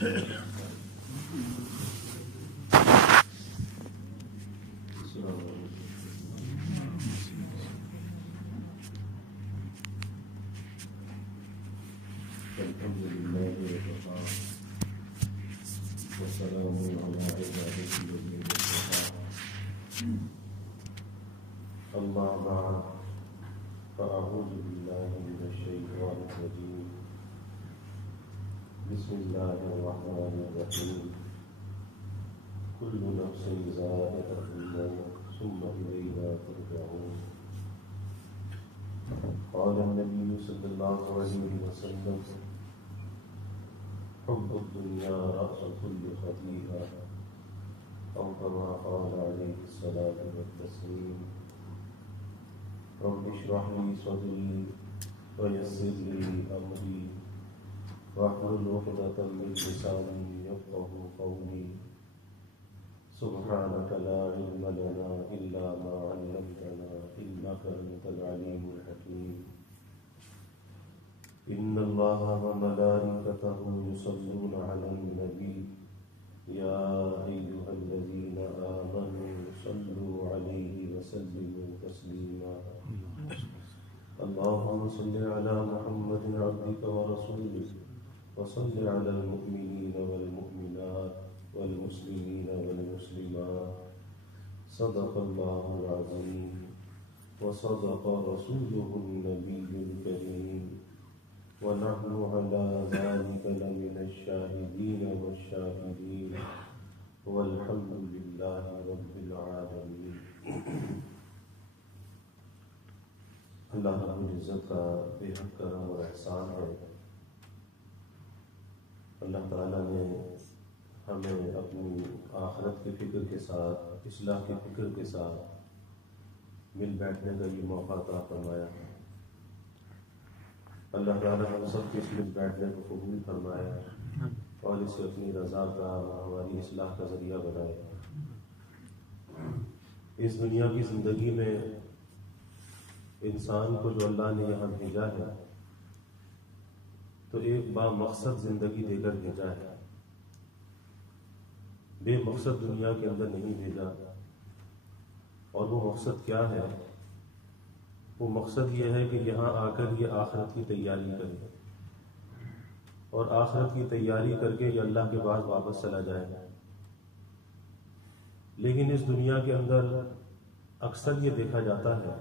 الحمد لله وكفى وسلام على عباده الذين اصطفى أما بعد فأعوذ بالله من الشيطان الرجيم بسم الله الرحمن الرحيم كل نفس ذائقة الموت ثم إلينا ترجعون قال النبي صلى الله عليه وسلم حب الدنيا رأس كل خطيئة أو كما قال عليه الصلاة والتسليم رب اشرح لي صدري ويسر لي أمري واحلل عقدة من لساني يفقهوا قولي سبحانك لا علم لنا إلا ما علمتنا إنك أنت العليم الحكيم إن الله وملائكته يصلون على النبي يا أيها الذين آمنوا صلوا عليه وسلموا تسليما اللهم صل على محمد عبدك ورسولك وصل على المؤمنين والمؤمنات والمسلمين والمسلمات صدق الله العظيم وصدق رسوله النبي الكريم ونحن على ذلك لمن الشاهدين والشاكرين والحمد لله رب العالمين. اللہ رب العزت کا بے حد کرم اور احسان ہے. اللہ تعالیٰ نے ہمیں اپنی آخرت کی فکر کے ساتھ اصلاح کی فکر کے ساتھ مل بیٹھنے کا یہ موقع عطا فرمایا. اللہ تعالیٰ ہم سب کے اس مل بیٹھنے کو قبول فرمائے اور اسے اپنی رضا کا ہماری اصلاح کا ذریعہ بنائے. اس دنیا کی زندگی میں انسان کو جو اللہ نے یہاں بھیجا ہے تو ایک با مقصد زندگی دے کر بھیجا ہے. بے مقصد دنیا کے اندر نہیں بھیجا. اور وہ مقصد کیا ہے؟ وہ مقصد یہ ہے کہ یہاں آ کر یہ آخرت کی تیاری کرے اور آخرت کی تیاری کر کے یہ اللہ کے بعد واپس چلا جائے. لیکن اس دنیا کے اندر اکثر یہ دیکھا جاتا ہے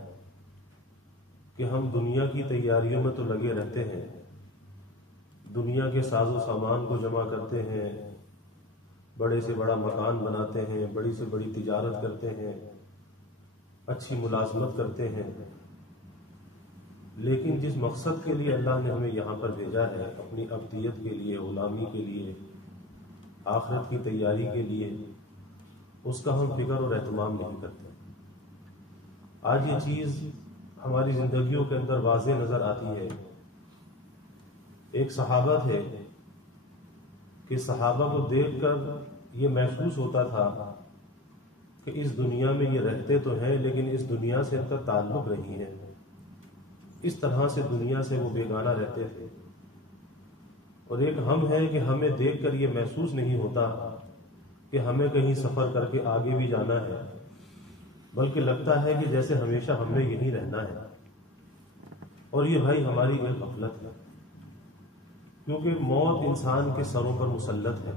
کہ ہم دنیا کی تیاریوں میں تو لگے رہتے ہیں، دنیا کے ساز و سامان کو جمع کرتے ہیں، بڑے سے بڑا مکان بناتے ہیں، بڑی سے بڑی تجارت کرتے ہیں، اچھی ملازمت کرتے ہیں. لیکن جس مقصد کے لیے اللہ نے ہمیں یہاں پر بھیجا ہے، اپنی عبدیت کے لیے، غلامی کے لیے، آخرت کی تیاری کے لیے، اس کا ہم فکر اور اہتمام نہیں کرتے. آج یہ چیز ہماری زندگیوں کے اندر واضح نظر آتی ہے. ایک صحابہ تھے کہ صحابہ کو دیکھ کر یہ محسوس ہوتا تھا کہ اس دنیا میں یہ رہتے تو ہیں لیکن اس دنیا سے ان کا تعلق نہیں ہے. اس طرح سے دنیا سے وہ بیگانہ رہتے تھے. اور ایک ہم ہے کہ ہمیں دیکھ کر یہ محسوس نہیں ہوتا کہ ہمیں کہیں سفر کر کے آگے بھی جانا ہے، بلکہ لگتا ہے کہ جیسے ہمیشہ ہم نے یہیں رہنا ہے. اور یہ بھائی ہماری ایک غفلت ہے، کیونکہ موت انسان کے سروں پر مسلط ہے.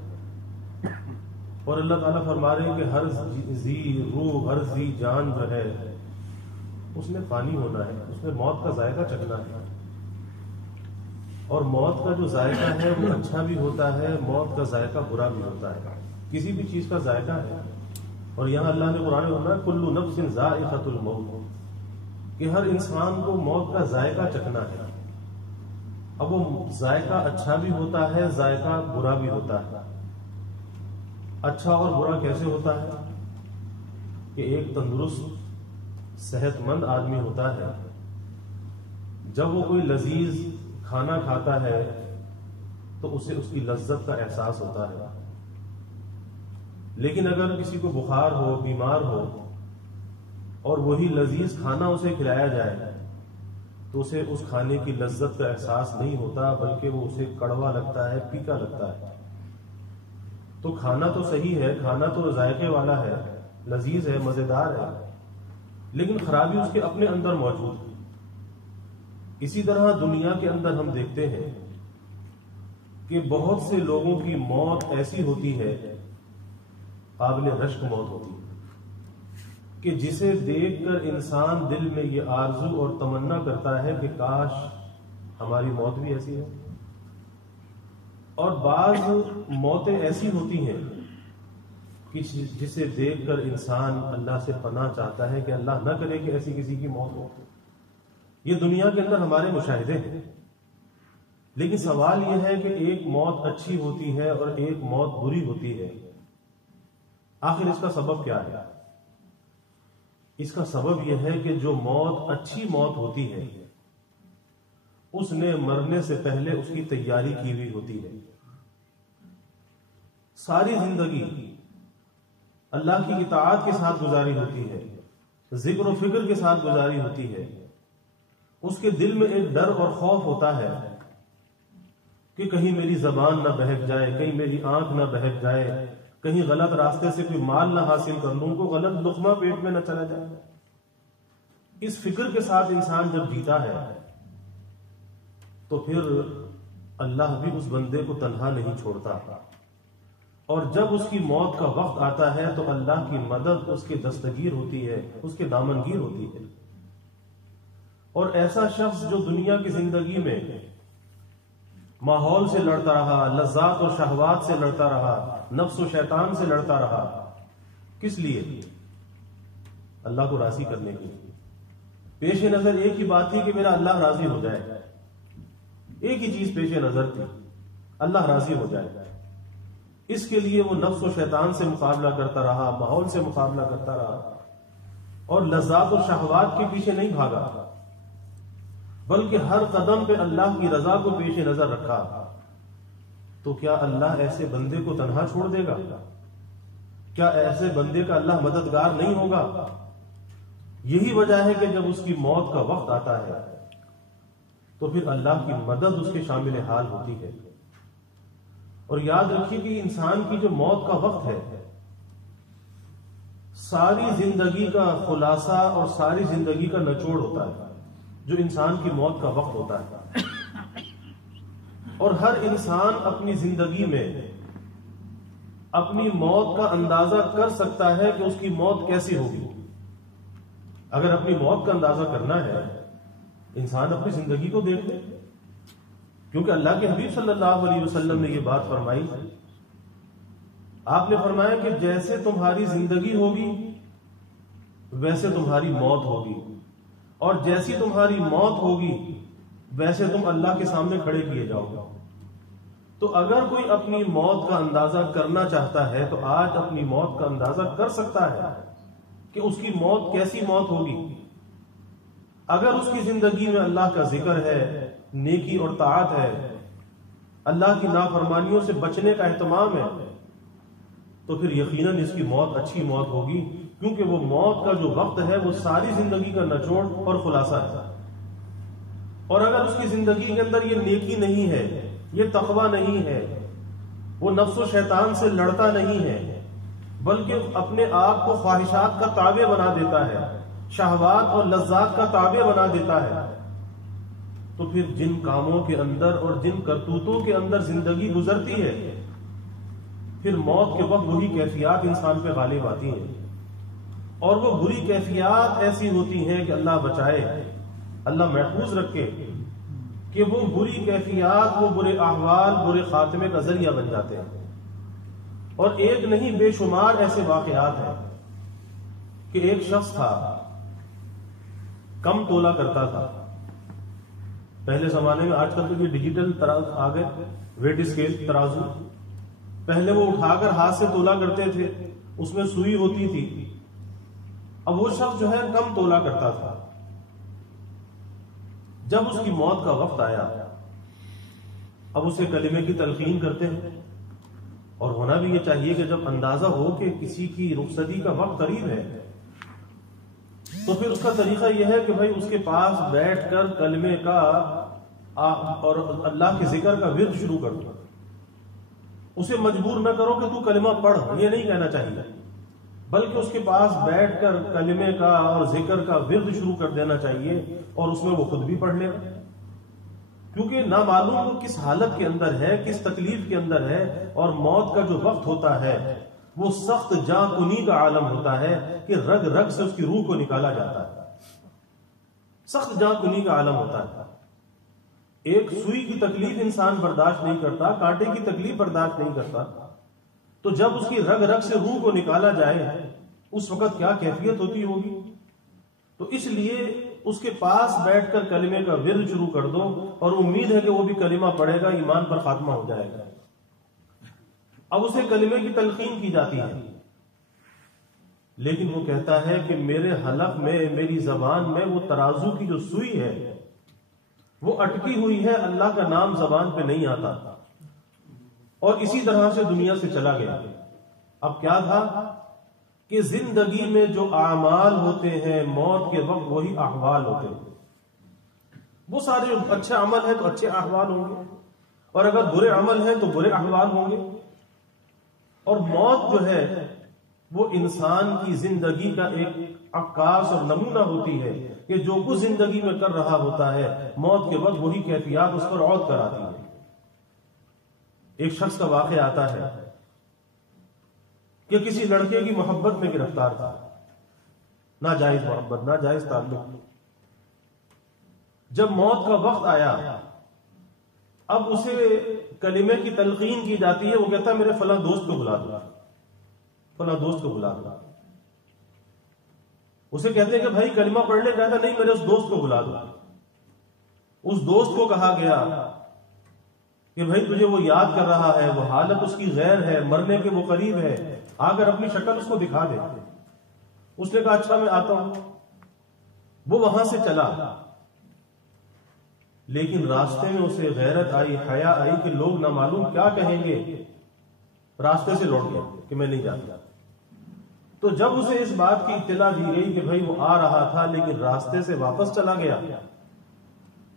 اور اللہ تعالیٰ فرما رہے ہیں کہ ہر ذی روح، ہر ذی جان جو ہے اس نے فانی ہونا ہے، اس نے موت کا ذائقہ چکھنا ہے. اور موت کا جو ذائقہ ہے وہ اچھا بھی ہوتا ہے، موت کا ذائقہ برا بھی ہوتا ہے. کسی بھی چیز کا ذائقہ ہے. اور یہاں اللہ نے قرآن میں فرمایا کل نفس ذائقۃ الموت، کہ ہر انسان کو موت کا ذائقہ چکھنا ہے. اب وہ ذائقہ اچھا بھی ہوتا ہے، ذائقہ برا بھی ہوتا ہے. اچھا اور برا کیسے ہوتا ہے کہ ایک تندرست صحت مند آدمی ہوتا ہے، جب وہ کوئی لذیذ کھانا کھاتا ہے تو اسے اس کی لذت کا احساس ہوتا ہے. لیکن اگر کسی کو بخار ہو، بیمار ہو اور وہی لذیذ کھانا اسے کھلایا جائے تو اسے اس کھانے کی لذت کا احساس نہیں ہوتا، بلکہ وہ اسے کڑوا لگتا ہے، پھیکا لگتا ہے. تو کھانا تو صحیح ہے، کھانا تو ذائقے والا ہے، لذیذ ہے، مزیدار ہے، لیکن خرابی اس کے اپنے اندر موجود ہے۔ اسی طرح دنیا کے اندر ہم دیکھتے ہیں کہ بہت سے لوگوں کی موت ایسی ہوتی ہے، قابل رشک موت ہوتی ہے، کہ جسے دیکھ کر انسان دل میں یہ آرزو اور تمنا کرتا ہے کہ کاش ہماری موت بھی ایسی ہو۔ اور بعض موتیں ایسی ہوتی ہیں کہ جسے دیکھ کر انسان اللہ سے پناہ چاہتا ہے کہ اللہ نہ کرے کہ ایسی کسی کی موت ہو۔ یہ دنیا کے اندر ہمارے مشاہدے ہیں، لیکن سوال یہ ہے کہ ایک موت اچھی ہوتی ہے اور ایک موت بری ہوتی ہے، آخر اس کا سبب کیا ہے؟ اس کا سبب یہ ہے کہ جو موت اچھی موت ہوتی ہے اس نے مرنے سے پہلے اس کی تیاری کی ہوئی ہوتی ہے، ساری زندگی اللہ کی اطاعت کے ساتھ گزاری ہوتی ہے، ذکر و فکر کے ساتھ گزاری ہوتی ہے، اس کے دل میں ایک ڈر اور خوف ہوتا ہے کہ کہیں میری زبان نہ بہک جائے، کہیں میری آنکھ نہ بہک جائے، کہیں غلط راستے سے کوئی مال نہ حاصل کر لوں، کو غلط لقمہ پیٹ میں نہ چلا جائے۔ اس فکر کے ساتھ انسان جب جیتا ہے تو پھر اللہ بھی اس بندے کو تنہا نہیں چھوڑتا، اور جب اس کی موت کا وقت آتا ہے تو اللہ کی مدد اس کے دستگیر ہوتی ہے، اس کے دامنگیر ہوتی ہے۔ اور ایسا شخص جو دنیا کی زندگی میں ماحول سے لڑتا رہا، لذات اور شہوات سے لڑتا رہا، نفس و شیطان سے لڑتا رہا، کس لیے؟ اللہ کو راضی کرنے کے لیے۔ پیش نظر ایک ہی بات تھی کہ میرا اللہ راضی ہو جائے، ایک ہی چیز پیش نظر تھی، اللہ راضی ہو جائے۔ اس کے لیے وہ نفس و شیطان سے مقابلہ کرتا رہا، ماحول سے مقابلہ کرتا رہا، اور لذات و شہوات کے پیچھے نہیں بھاگا، بلکہ ہر قدم پہ اللہ کی رضا کو پیش نظر رکھا۔ تو کیا اللہ ایسے بندے کو تنہا چھوڑ دے گا؟ کیا ایسے بندے کا اللہ مددگار نہیں ہوگا؟ یہی وجہ ہے کہ جب اس کی موت کا وقت آتا ہے تو پھر اللہ کی مدد اس کے شامل حال ہوتی ہے۔ اور یاد رکھیے کہ انسان کی جو موت کا وقت ہے، ساری زندگی کا خلاصہ اور ساری زندگی کا نچوڑ ہوتا ہے جو انسان کی موت کا وقت ہوتا ہے۔ اور ہر انسان اپنی زندگی میں اپنی موت کا اندازہ کر سکتا ہے کہ اس کی موت کیسی ہوگی۔ اگر اپنی موت کا اندازہ کرنا ہے، انسان اپنی زندگی کو دیکھ لے، کیونکہ اللہ کے حبیب صلی اللہ علیہ وسلم نے یہ بات فرمائی۔ آپ نے فرمایا کہ جیسے تمہاری زندگی ہوگی ویسے تمہاری موت ہوگی، اور جیسی تمہاری موت ہوگی ویسے تم اللہ کے سامنے کھڑے کیے جاؤ گے۔ تو اگر کوئی اپنی موت کا اندازہ کرنا چاہتا ہے تو آج اپنی موت کا اندازہ کر سکتا ہے کہ اس کی موت کیسی موت ہوگی۔ اگر اس کی زندگی میں اللہ کا ذکر ہے، نیکی اور طاعت ہے، اللہ کی نافرمانیوں سے بچنے کا اہتمام ہے، تو پھر یقیناً اس کی موت اچھی موت ہوگی، کیونکہ وہ موت کا جو وقت ہے وہ ساری زندگی کا نچوڑ اور خلاصہ ہے۔ اور اگر اس کی زندگی کے اندر یہ نیکی نہیں ہے، یہ تقوی نہیں ہے، وہ نفس و شیطان سے لڑتا نہیں ہے، بلکہ اپنے آپ کو خواہشات کا تابع بنا دیتا ہے، شہوات اور لذات کا تابع بنا دیتا ہے، تو پھر جن کاموں کے اندر اور جن کرتوتوں کے اندر زندگی گزرتی ہے، پھر موت کے وقت وہی کیفیات انسان پہ غالب آتی ہیں، اور وہ بری کیفیات ایسی ہوتی ہیں کہ اللہ بچائے، اللہ محفوظ رکھے، کہ وہ بری کیفیات، وہ برے احوال، برے خاتمے کا ذریعہ بن جاتے ہیں۔ اور ایک نہیں بے شمار ایسے واقعات ہیں کہ ایک شخص تھا، کم تولا کرتا تھا۔ پہلے زمانے میں، آج کل تو یہ ڈیجیٹل تراز آ گئے، ویٹ اسکیل، ترازو، پہلے وہ اٹھا کر ہاتھ سے تولا کرتے تھے، اس میں سوئی ہوتی تھی۔ اب وہ شخص جو ہے کم تولا کرتا تھا۔ جب اس کی موت کا وقت آیا، اب اسے کلمے کی تلقین کرتے ہیں، اور ہونا بھی یہ چاہیے کہ جب اندازہ ہو کہ کسی کی رخصتی کا وقت قریب ہے تو پھر اس کا طریقہ یہ ہے کہ بھائی اس کے پاس بیٹھ کر کلمے کا اور اللہ کے ذکر کا ورد شروع کر دو۔ اسے مجبور نہ کرو کہ تو کلمہ پڑھ، یہ نہیں کہنا چاہیے، بلکہ اس کے پاس بیٹھ کر کلمے کا اور ذکر کا ورد شروع کر دینا چاہیے، اور اس میں وہ خود بھی پڑھ لے، کیونکہ نہ معلوم وہ کس حالت کے اندر ہے، کس تکلیف کے اندر ہے، اور موت کا جو وقت ہوتا ہے وہ سخت جاں کنی کا عالم ہوتا ہے کہ رگ رگ سے اس کی روح کو نکالا جاتا ہے، سخت جاں کنی کا عالم ہوتا ہے۔ ایک سوئی کی تکلیف انسان برداشت نہیں کرتا، کانٹے کی تکلیف برداشت نہیں کرتا، تو جب اس کی رگ رگ سے روح کو نکالا جائے اس وقت کیا کیفیت ہوتی ہوگی؟ تو اس لیے اس کے پاس بیٹھ کر کلمے کا ورد شروع کر دو، اور امید ہے کہ وہ بھی کلمہ پڑھے گا، ایمان پر خاتمہ ہو جائے گا۔ اب اسے کلمے کی تلقین کی جاتی ہے، لیکن وہ کہتا ہے کہ میرے حلق میں، میری زبان میں وہ ترازو کی جو سوئی ہے وہ اٹکی ہوئی ہے، اللہ کا نام زبان پہ نہیں آتا، اور اسی طرح سے دنیا سے چلا گیا۔ اب کیا تھا کہ زندگی میں جو اعمال ہوتے ہیں موت کے وقت وہی احوال ہوتے ہیں۔ وہ سارے اچھے عمل ہیں تو اچھے احوال ہوں گے، اور اگر برے عمل ہیں تو برے احوال ہوں گے۔ اور موت جو ہے وہ انسان کی زندگی کا ایک عکاس اور نمونہ ہوتی ہے کہ جو کچھ زندگی میں کر رہا ہوتا ہے موت کے وقت وہی کیفیات اس پر عود کراتی ہے۔ ایک شخص کا واقعہ آتا ہے کہ کسی لڑکے کی محبت میں گرفتار تھا، ناجائز محبت، ناجائز تعلق۔ جب موت کا وقت آیا، اب اسے کلمے کی تلقین کی جاتی ہے، وہ کہتا ہے میرے فلاں دوست کو بلا دو، فلاں دوست کو بلا دو۔ اسے کہتے ہیں کہ بھائی کلمہ پڑھنے، کہتا نہیں میرے اس دوست کو بلا دو۔ اس دوست کو کہا گیا کہ بھائی تجھے وہ یاد کر رہا ہے، وہ حالت اس کی غیر ہے، مرنے کے وہ قریب ہے، آ کر اپنی شکل اس کو دکھا دے۔ اس نے کہا اچھا میں آتا ہوں۔ وہ وہاں سے چلا، لیکن راستے میں اسے غیرت آئی، حیا آئی کہ لوگ نہ معلوم کیا کہیں گے، راستے سے لوٹ گیا کہ میں نہیں جاتا۔ تو جب اسے اس بات کی اطلاع دی گئی کہ بھائی وہ آ رہا تھا لیکن راستے سے واپس چلا گیا،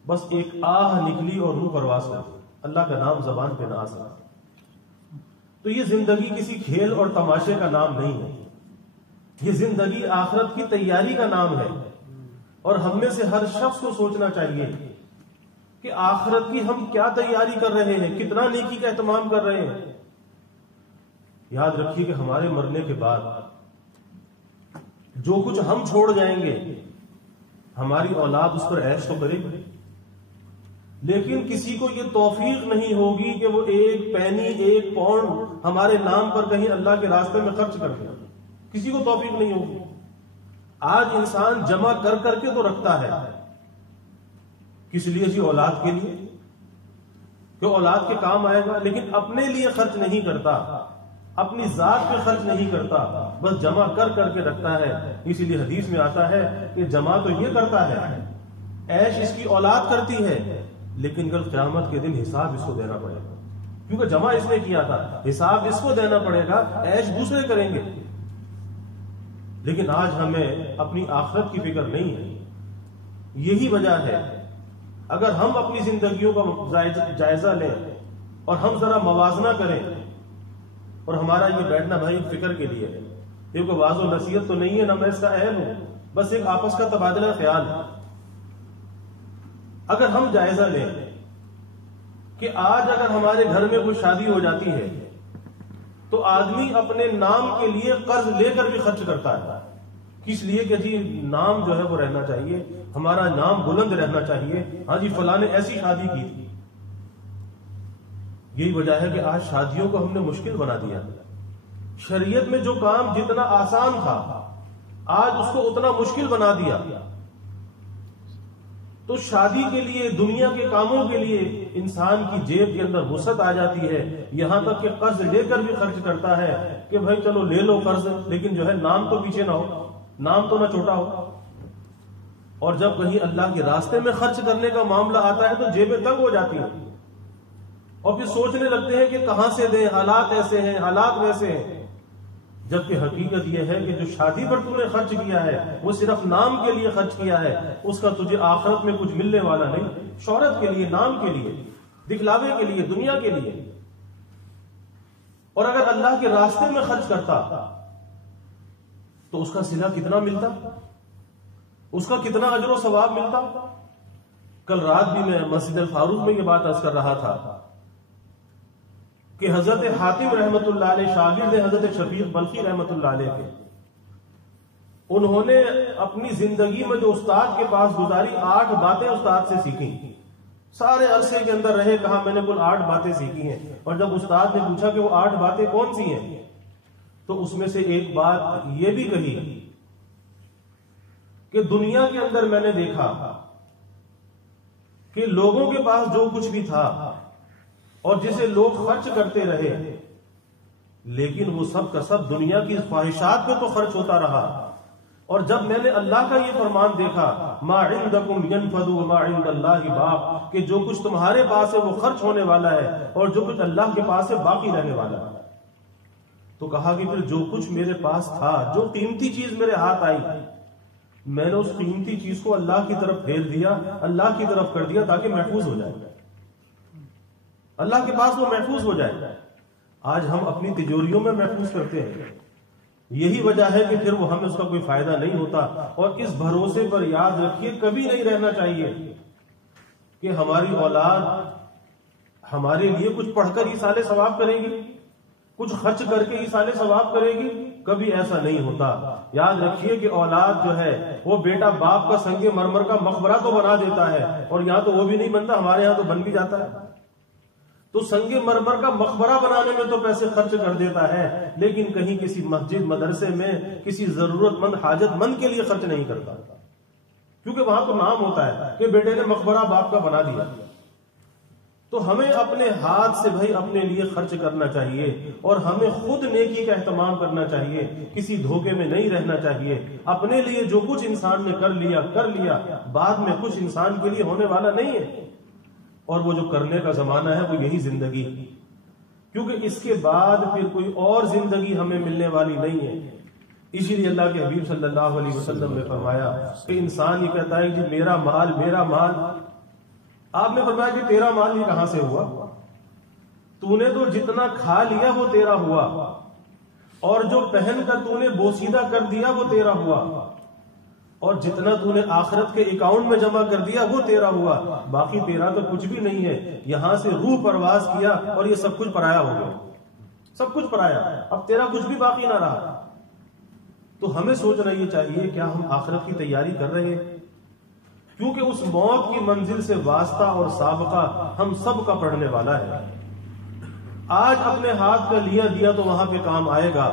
بس ایک آہ نکلی اور روح پرواز کر گئی، اللہ کا نام زبان پہ نہ آ سکا۔ تو یہ زندگی کسی کھیل اور تماشے کا نام نہیں ہے، یہ زندگی آخرت کی تیاری کا نام ہے، اور ہم میں سے ہر شخص کو سوچنا چاہیے کہ آخرت کی ہم کیا تیاری کر رہے ہیں، کتنا نیکی کا اہتمام کر رہے ہیں۔ یاد رکھیے کہ ہمارے مرنے کے بعد جو کچھ ہم چھوڑ جائیں گے ہماری اولاد اس پر عیش تو کرے گی، لیکن کسی کو یہ توفیق نہیں ہوگی کہ وہ ایک پینی، ایک پاؤنڈ ہمارے نام پر کہیں اللہ کے راستے میں خرچ کر دے، کسی کو توفیق نہیں ہوگی۔ آج انسان جمع کر کر کے تو رکھتا ہے، کس لیے؟ جی اولاد کے لیے، کہ اولاد کے کام آئے گا، لیکن اپنے لیے خرچ نہیں کرتا، اپنی ذات پہ خرچ نہیں کرتا، بس جمع کر کر کے رکھتا ہے۔ اسی لیے حدیث میں آتا ہے کہ جمع تو یہ کرتا ہے، عیش اس کی اولاد کرتی ہے، لیکن کل قیامت کے دن حساب اس کو دینا پڑے گا، کیونکہ جمع اس نے کیا تھا، حساب اس کو دینا پڑے گا، عیش دوسرے کریں گے۔ لیکن آج ہمیں اپنی آخرت کی فکر نہیں ہے۔ یہی وجہ ہے اگر ہم اپنی زندگیوں کا جائزہ لیں اور ہم ذرا موازنہ کریں، اور ہمارا یہ بیٹھنا بھائی فکر کے لیے ہے، یہ کوئی واضح و نصیحت تو نہیں ہے، نہ میں اس کا اہل ہوں، بس ایک آپس کا تبادلہ خیال ہے۔ اگر ہم جائزہ لیں کہ آج اگر ہمارے گھر میں کوئی شادی ہو جاتی ہے تو آدمی اپنے نام کے لیے قرض لے کر بھی خرچ کرتا ہے، کس لیے؟ کہ جی نام جو ہے وہ رہنا چاہیے، ہمارا نام بلند رہنا چاہیے، ہاں جی فلاں نے ایسی شادی کی تھی۔ یہی وجہ ہے کہ آج شادیوں کو ہم نے مشکل بنا دیا۔ شریعت میں جو کام جتنا آسان تھا آج اس کو اتنا مشکل بنا دیا۔ تو شادی کے لیے، دنیا کے کاموں کے لیے انسان کی جیب کے اندر وسعت آ جاتی ہے، یہاں تک کہ قرض لے کر بھی خرچ کرتا ہے کہ بھائی چلو لے لو قرض، لیکن جو ہے نام تو پیچھے نہ ہو، نام تو نہ چھوٹا ہو۔ اور جب کہیں اللہ کے راستے میں خرچ کرنے کا معاملہ آتا ہے تو جیبیں تنگ ہو جاتی ہیں، اور پھر سوچنے لگتے ہیں کہ کہاں سے دیں، حالات ایسے ہیں، حالات ویسے ہیں۔ جبکہ حقیقت یہ ہے کہ جو شادی پر تم نے خرچ کیا ہے وہ صرف نام کے لیے خرچ کیا ہے، اس کا تجھے آخرت میں کچھ ملنے والا نہیں، شہرت کے لیے، نام کے لیے، دکھلاوے کے لیے، دنیا کے لیے۔ اور اگر اللہ کے راستے میں خرچ کرتا تو اس کا صلہ کتنا ملتا، اس کا کتنا اجر و ثواب ملتا۔ کل رات بھی میں مسجد الفاروق میں یہ بات عرض کر رہا تھا کہ حضرت حاتم رحمت اللہ علیہ شاگرد حضرت شفیق بلخی رحمت اللہ علیہ کے، انہوں نے اپنی زندگی میں جو استاد کے پاس گزاری 8 باتیں استاد سے سیکھیں، سارے عرصے کے اندر رہے، کہا میں نے کل 8 باتیں سیکھی ہیں، اور جب استاد نے پوچھا کہ وہ 8 باتیں کون سی ہیں تو اس میں سے ایک بات یہ بھی کہی کہ دنیا کے اندر میں نے دیکھا کہ لوگوں کے پاس جو کچھ بھی تھا اور جسے لوگ خرچ کرتے رہے، لیکن وہ سب کا سب دنیا کی خواہشات پہ تو خرچ ہوتا رہا، اور جب میں نے اللہ کا یہ فرمان دیکھا ما عندکم ينفد وما عند اللہ باق، کہ جو کچھ تمہارے پاس ہے وہ خرچ ہونے والا ہے اور جو کچھ اللہ کے پاس ہے باقی رہنے والا ہے، تو کہا کہ پھر جو کچھ میرے پاس تھا، جو قیمتی چیز میرے ہاتھ آئی، میں نے اس قیمتی چیز کو اللہ کی طرف پھیر دیا، اللہ کی طرف کر دیا تاکہ محفوظ ہو جائے، اللہ کے پاس وہ محفوظ ہو جائے۔ آج ہم اپنی تجوریوں میں محفوظ کرتے ہیں، یہی وجہ ہے کہ پھر وہ ہمیں اس کا کوئی فائدہ نہیں ہوتا، اور اس بھروسے پر یاد رکھیے کبھی نہیں رہنا چاہیے کہ ہماری اولاد ہمارے لیے کچھ پڑھ کر ایصال ثواب کرے گی، کچھ خرچ کر کے ایصال ثواب کرے گی، کبھی ایسا نہیں ہوتا۔ یاد رکھیے کہ اولاد جو ہے وہ بیٹا باپ کا سنگ مرمر کا مقبرہ تو بنا دیتا ہے، اور یہاں تو وہ بھی نہیں بنتا، ہمارے یہاں تو بن بھی جاتا ہے، تو سنگ مرمر کا مقبرہ بنانے میں تو پیسے خرچ کر دیتا ہے، لیکن کہیں کسی مسجد مدرسے میں کسی ضرورت مند حاجت مند کے لیے خرچ نہیں کرتا، کیونکہ وہاں تو نام ہوتا ہے کہ بیٹے نے مقبرہ باپ کا بنا دیا۔ تو ہمیں اپنے ہاتھ سے بھائی اپنے لیے خرچ کرنا چاہیے، اور ہمیں خود نیکی کا اہتمام کرنا چاہیے، کسی دھوکے میں نہیں رہنا چاہیے۔ اپنے لیے جو کچھ انسان نے کر لیا، بعد میں کچھ انسان کے لیے ہونے والا نہیں ہے، اور وہ جو کرنے کا زمانہ ہے وہ یہی زندگی، کیونکہ اس کے بعد پھر کوئی اور زندگی ہمیں ملنے والی نہیں ہے۔ اسی لیے اللہ کے حبیب صلی اللہ علیہ وسلم نے فرمایا کہ انسان یہ کہتا ہے کہ میرا مال میرا مال، آپ نے فرمایا کہ تیرا مال یہ کہاں سے ہوا؟ تو نے تو جتنا کھا لیا وہ تیرا ہوا، اور جو پہن کر تو نے بوسیدہ کر دیا وہ تیرا ہوا، اور جتنا تو نے آخرت کے اکاؤنٹ میں جمع کر دیا وہ تیرا ہوا، باقی تیرا تو کچھ بھی نہیں ہے۔ یہاں سے روح پرواز کیا اور یہ سب کچھ پرایا ہو گیا، سب کچھ پرایا، اب تیرا کچھ بھی باقی نہ رہا۔ تو ہمیں سوچنا یہ چاہیے کیا ہم آخرت کی تیاری کر رہے ہیں، کیونکہ اس موت کی منزل سے واسطہ اور سابقہ ہم سب کا پڑھنے والا ہے۔ آج اپنے ہاتھ کا لیا دیا تو وہاں پہ کام آئے گا،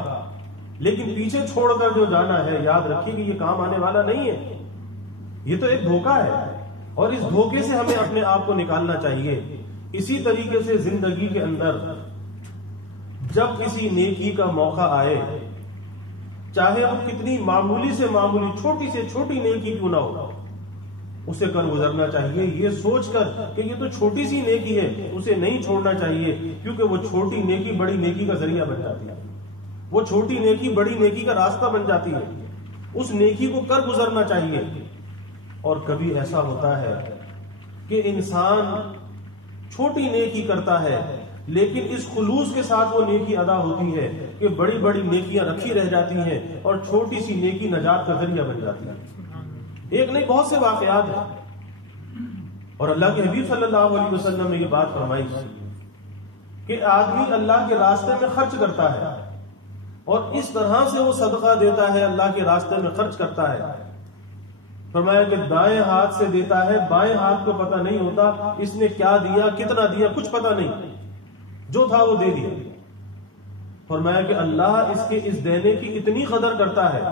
لیکن پیچھے چھوڑ کر جو جانا ہے یاد رکھیے کہ یہ کام آنے والا نہیں ہے، یہ تو ایک دھوکہ ہے، اور اس دھوکے سے ہمیں اپنے آپ کو نکالنا چاہیے۔ اسی طریقے سے زندگی کے اندر جب کسی نیکی کا موقع آئے، چاہے وہ کتنی معمولی سے معمولی چھوٹی سے چھوٹی نیکی کیوں نہ ہو، اسے کر گزرنا چاہیے، یہ سوچ کر کہ یہ تو چھوٹی سی نیکی ہے، اسے نہیں چھوڑنا چاہیے، کیونکہ وہ چھوٹی نیکی بڑی نیکی کا ذریعہ بن جاتی ہے، وہ چھوٹی نیکی بڑی نیکی کا راستہ بن جاتی ہے، اس نیکی کو کر گزرنا چاہیے۔ اور کبھی ایسا ہوتا ہے کہ انسان چھوٹی نیکی کرتا ہے، لیکن اس خلوص کے ساتھ وہ نیکی ادا ہوتی ہے کہ بڑی بڑی نیکیاں رکھی رہ جاتی ہیں اور چھوٹی سی نیکی نجات کا ذریعہ بن جاتی ہے۔ ایک نہیں بہت سے واقعات ہیں، اور اللہ کے حبیب صلی اللہ علیہ وسلم نے یہ بات فرمائی کہ آدمی اللہ کے راستے میں خرچ کرتا ہے اور اس طرح سے وہ صدقہ دیتا ہے، اللہ کے راستے میں خرچ کرتا ہے، فرمایا کہ دائیں ہاتھ سے دیتا ہے، بائیں ہاتھ کو پتہ نہیں ہوتا اس نے کیا دیا، کتنا دیا، کچھ پتہ نہیں، جو تھا وہ دے دیا۔ فرمایا کہ اللہ اس کے اس دینے کی اتنی قدر کرتا ہے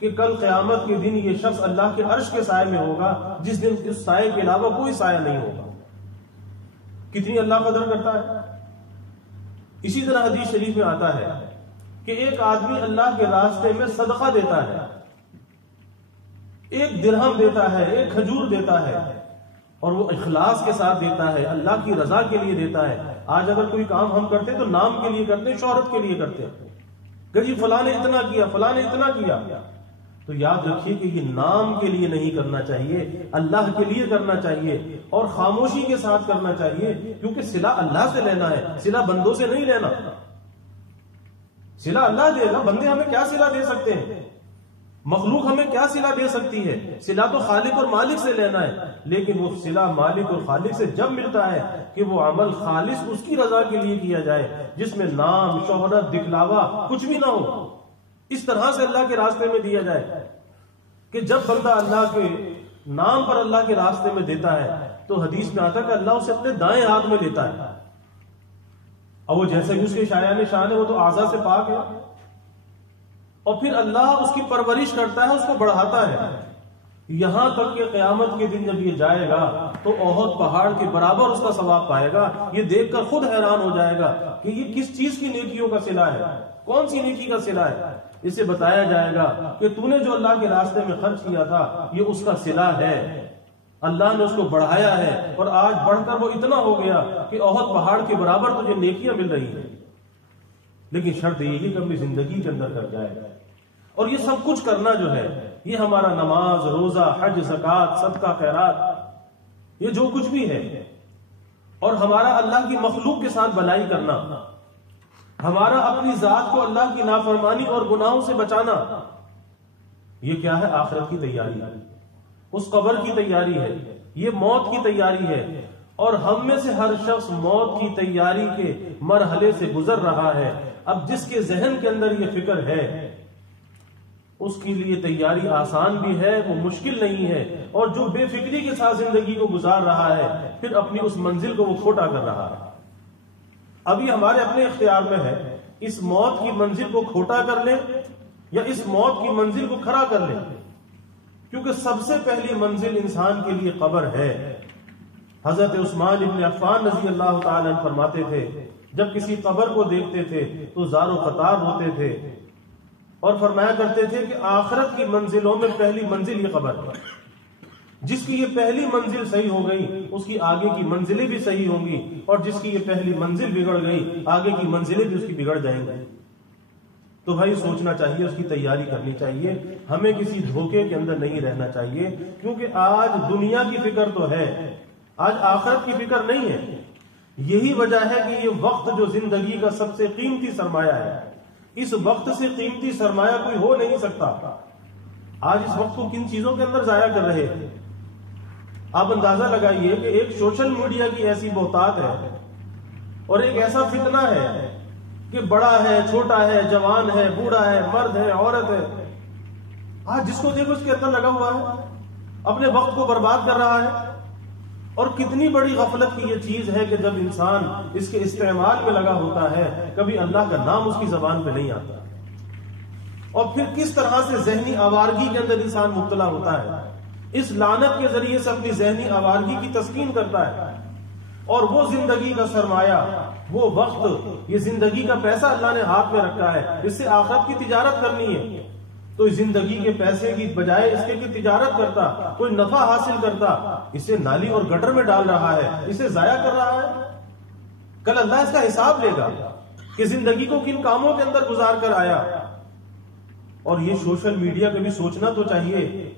کہ کل قیامت کے دن یہ شخص اللہ کے عرش کے سائے میں ہوگا، جس دن اس سائے کے علاوہ کوئی سایہ نہیں ہوگا۔ کتنی اللہ قدر کرتا ہے۔ اسی طرح حدیث شریف میں آتا ہے کہ ایک آدمی اللہ کے راستے میں صدقہ دیتا ہے، ایک درہم دیتا ہے، ایک کھجور دیتا ہے، اور وہ اخلاص کے ساتھ دیتا ہے، اللہ کی رضا کے لیے دیتا ہے۔ آج اگر کوئی کام ہم کرتے تو نام کے لیے کرتے، شہرت کے لیے کرتے کہ جی فلاں نے اتنا کیا، فلاں نے اتنا کیا، تو یاد رکھیے کہ یہ نام کے لیے نہیں کرنا چاہیے، اللہ کے لیے کرنا چاہیے، اور خاموشی کے ساتھ کرنا چاہیے، کیونکہ صلہ اللہ سے لینا ہے، صلہ بندوں سے نہیں لینا۔ صلہ اللہ دے گا، بندے ہمیں کیا صلہ دے سکتے ہیں؟ مخلوق ہمیں کیا صلہ دے سکتی ہے؟ صلہ تو خالق اور مالک سے لینا ہے، لیکن وہ صلہ مالک اور خالق سے جب ملتا ہے کہ وہ عمل خالص اس کی رضا کے لیے کیا جائے، جس میں نام، شہرت، دکھلاوا کچھ بھی نہ ہو، اس طرح سے اللہ کے راستے میں دیا جائے کہ جب بندہ اللہ کے نام پر اللہ کے راستے میں دیتا ہے تو حدیث میں آتا ہے کہ اللہ اسے اپنے دائیں ہاتھ میں دیتا ہے، اور وہ جیسے کہ اس کے شایان شان ہے، وہ تو اعضاء سے پاک ہے، اور پھر اللہ اس کی پرورش کرتا ہے، اس کو بڑھاتا ہے، یہاں تک کہ قیامت کے دن جب یہ جائے گا تو احد پہاڑ کے برابر اس کا ثواب پائے گا۔ یہ دیکھ کر خود حیران ہو جائے گا کہ یہ کس چیز کی نیکیوں کا صلہ ہے، کون سی نیکی کا صلہ ہے۔ اسے بتایا جائے گا کہ تو نے جو اللہ کے راستے میں خرچ کیا تھا یہ اس کا صلہ ہے، اللہ نے اس کو بڑھایا ہے، اور آج بڑھ کر وہ اتنا ہو گیا کہ احد پہاڑ کے برابر تجھے نیکیاں مل رہی ہیں، لیکن شرط یہ کہ اپنی زندگی کے اندر کر جائے گا۔ اور یہ سب کچھ کرنا جو ہے، یہ ہمارا نماز، روزہ، حج، زکوٰۃ، صدقہ، خیرات، یہ جو کچھ بھی ہے، اور ہمارا اللہ کی مخلوق کے ساتھ بھلائی کرنا، ہمارا اپنی ذات کو اللہ کی نافرمانی اور گناہوں سے بچانا، یہ کیا ہے؟ آخرت کی تیاری ہے، اس قبر کی تیاری ہے، یہ موت کی تیاری ہے۔ اور ہم میں سے ہر شخص موت کی تیاری کے مرحلے سے گزر رہا ہے۔ اب جس کے ذہن کے اندر یہ فکر ہے اس کے لیے تیاری آسان بھی ہے، وہ مشکل نہیں ہے، اور جو بے فکری کے ساتھ زندگی کو گزار رہا ہے پھر اپنی اس منزل کو وہ کھوٹا کر رہا ہے۔ ابھی ہمارے اپنے اختیار میں ہے، اس موت کی منزل کو کھوٹا کر لیں یا اس موت کی منزل کو کھڑا کر لیں، کیونکہ سب سے پہلی منزل انسان کے لیے قبر ہے۔ حضرت عثمان ابن عفان رضی اللہ تعالی عنہ فرماتے تھے جب کسی قبر کو دیکھتے تھے تو زار و قطار ہوتے تھے، اور فرمایا کرتے تھے کہ آخرت کی منزلوں میں پہلی منزل یہ قبر ہے، جس کی یہ پہلی منزل صحیح ہو گئی اس کی آگے کی منزلیں بھی صحیح ہوں گی، اور جس کی یہ پہلی منزل بگڑ گئی آگے کی منزلیں بھی اس کی بگڑ جائیں گی۔ تو بھائی سوچنا چاہیے، اس کی تیاری کرنی چاہیے، ہمیں کسی دھوکے کے اندر نہیں رہنا چاہیے، کیونکہ آج دنیا کی فکر تو ہے، آج آخرت کی فکر نہیں ہے۔ یہی وجہ ہے کہ یہ وقت جو زندگی کا سب سے قیمتی سرمایہ ہے، اس وقت سے قیمتی سرمایہ کوئی ہو نہیں سکتا۔ آج اس وقت کو کن چیزوں کے اندر ضائع کر رہے ہیں؟ آپ اندازہ لگائیے کہ ایک سوشل میڈیا کی ایسی بہتات ہے اور ایک ایسا فتنہ ہے کہ بڑا ہے، چھوٹا ہے، جوان ہے، بوڑھا ہے، مرد ہے، عورت ہے، آج جس کو دیکھو اس کے اندر لگا ہوا ہے، اپنے وقت کو برباد کر رہا ہے۔ اور کتنی بڑی غفلت کی یہ چیز ہے کہ جب انسان اس کے استعمال میں لگا ہوتا ہے کبھی اللہ کا نام اس کی زبان پہ نہیں آتا، اور پھر کس طرح سے ذہنی آوارگی کے اندر انسان مبتلا ہوتا ہے، اس لعنت کے ذریعے سے اپنی ذہنی آوارگی کی تسکین کرتا ہے۔ اور وہ زندگی کا سرمایہ، وہ وقت، یہ زندگی کا پیسہ اللہ نے ہاتھ میں رکھا ہے، اس سے آخرت کی تجارت کرنی ہے، تو اس زندگی کے پیسے کی بجائے اس کے کہ تجارت کرتا، کوئی نفع حاصل کرتا، اسے نالی اور گٹر میں ڈال رہا ہے، اسے ضائع کر رہا ہے۔ کل اللہ اس کا حساب لے گا کہ زندگی کو کن کاموں کے اندر گزار کر آیا۔ اور یہ سوشل میڈیا کا بھی سوچنا تو چاہیے